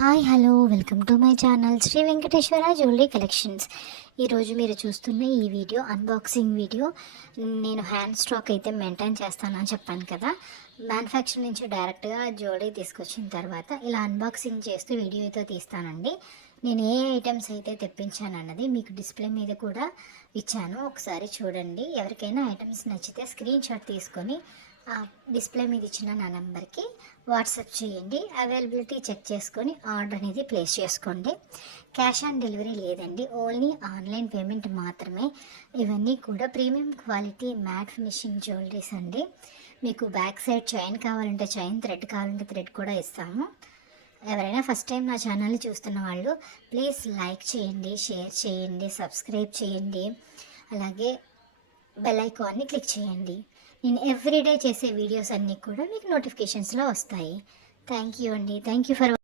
Hi hello welcome to my channel Shri Venkateshwara jewellery collections. ఈరోజు మీరు చూస్తున్న ఈ వీడియో అన్బాక్సింగ్ వీడియో. నేను హ్యాండ్ స్టాక్ అయితే మెయింటైన్ చేస్తానని చెప్పాను కదా. మ్యానుఫ్యాక్చర్ నుంచి డైరెక్ట్గా జ్యువెలరీ తీసుకొచ్చిన తర్వాత ఇలా అన్బాక్సింగ్ చేస్తూ వీడియో అయితే తీస్తానండి. నేను ఏ ఐటమ్స్ అయితే తెప్పించానన్నది మీకు డిస్ప్లే మీద కూడా ఇచ్చాను, ఒకసారి చూడండి. ఎవరికైనా ఐటమ్స్ నచ్చితే స్క్రీన్ షాట్ తీసుకొని డిస్ప్లే మీద ఇచ్చిన నా నెంబర్కి వాట్సాప్ చేయండి. అవైలబిలిటీ చెక్ చేసుకొని ఆర్డర్ అనేది ప్లేస్ చేసుకోండి. క్యాష్ ఆన్ డెలివరీ లేదండి, ఓన్లీ ఆన్లైన్ పేమెంట్ మాత్రమే. ఇవన్నీ కూడా premium quality matte finishing jewelleries అండి. మీకు బ్యాక్ సైడ్ చైన్ కావాలంటే చైన్, థ్రెడ్ కావాలంటే థ్రెడ్ కూడా ఇస్తాము. ఎవరైనా ఫస్ట్ టైం నా ఛానల్ని చూస్తున్న వాళ్ళు ప్లీజ్ లైక్ చేయండి, షేర్ చేయండి, సబ్స్క్రైబ్ చేయండి, అలాగే బెల్ ఐకాన్ని క్లిక్ చేయండి. నేను ఎవ్రీడే చేసే వీడియోస్ అన్నీ కూడా మీకు నోటిఫికేషన్స్లో వస్తాయి. థ్యాంక్ యూ అండి. Thank you for